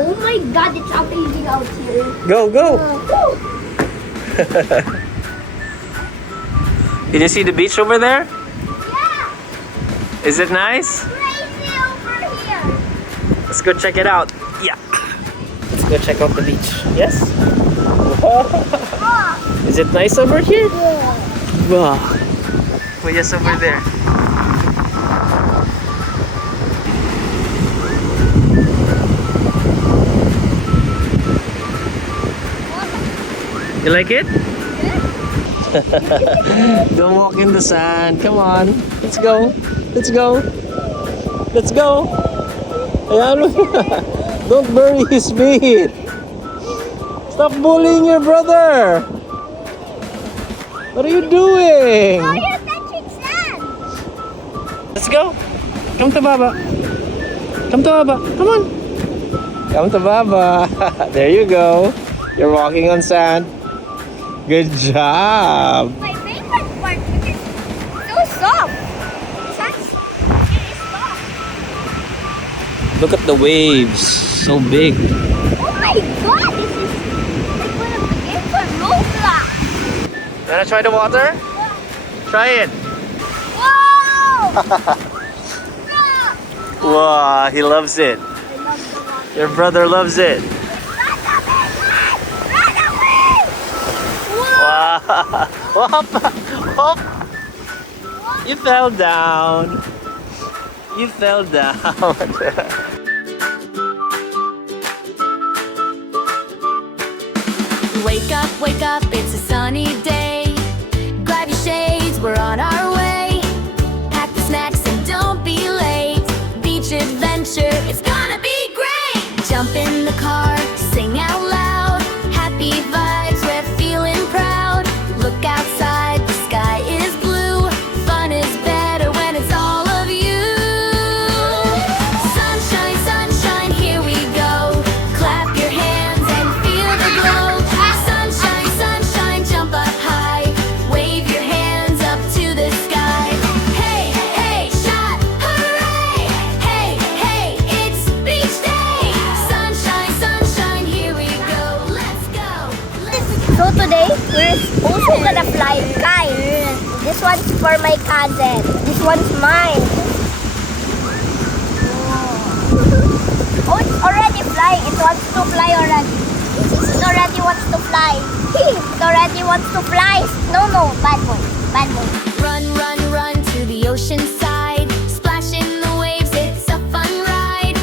Oh my God, it's amazing out here. Go, go. Did you see the beach over there? Yeah. Is it nice? Crazy over here. Let's go check it out. Yeah. Let's go check out the beach. Yes? Is it nice over here? Yeah. Wow. Oh, yes, over there. You like it? Don't walk in the sand. Come on. Let's go. Let's go. Let's go. Ayan. Don't bury his feet. Stop bullying your brother. What are you doing? Oh, you're touching sand. Let's go. Come to Baba. Come to Baba. Come on. Come to Baba. There you go. You're walking on sand. Good job. My favorite part because it's so soft. Sand's really soft. Look at the waves. So big. Oh my God, this is like one of the games on Roblox. Wanna try the water? Try it. Whoa! Wow, he loves it. I love the water. Your brother loves it. Wow. Hop. Hop. You fell down. You fell down. Wake up, it's a sunny day. Grab your shades, we're on our way. Pack the snacks and don't be late. Beach adventure, it's gonna be great. Jump in the car, sing out loud. Happy vibes, we're feeling proud. Look outside, the sky is blue. Fun is better when it's all of you. Sunshine, sunshine, here we go. Clap your hands and feel the glow. Sunshine, sunshine, jump up high. Wave your hands up to the sky. Hey, hey, shot, hooray! Hey, hey, it's beach day. Sunshine, sunshine, here we go. Let's go. So today, we're also gonna fly kite. This one's for my cousin. This one's mine. Oh, it's already flying. It wants to fly already. It already wants to fly. It already wants to fly. No, bad boy. Bad boy. Run, run, run to the ocean side. Splash in the waves, it's a fun ride.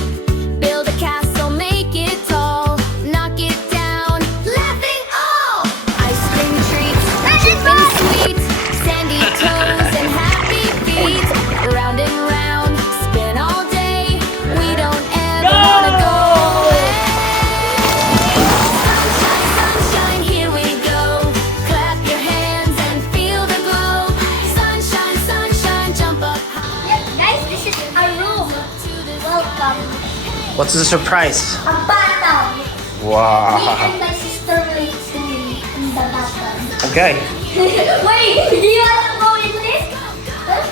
Build a castle, make it tall. Knock it down, laughing all. Ice cream treats, chicken sweet. Sandy toes and happy feet. Round and round, spin all day. We don't ever wanna go away. Sunshine, sunshine, here we go. Clap your hands and feel the glow. Sunshine, sunshine, jump up high. Yes, guys, this is our room. Welcome. What's the surprise? A bathtub. Me Wow. and my sister will swim in the bathtub. Okay. Wait, do you want to go in this?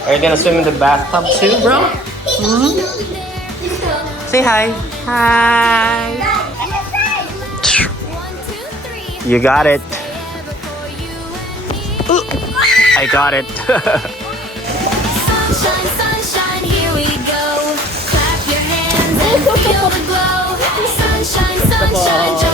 Are you gonna swim in the bathtub too, bro? Say hi. Hi. You got it. I got it. Sunshine, sunshine, here we go. Clap your hands and feel the glow. Sunshine, sunshine, jump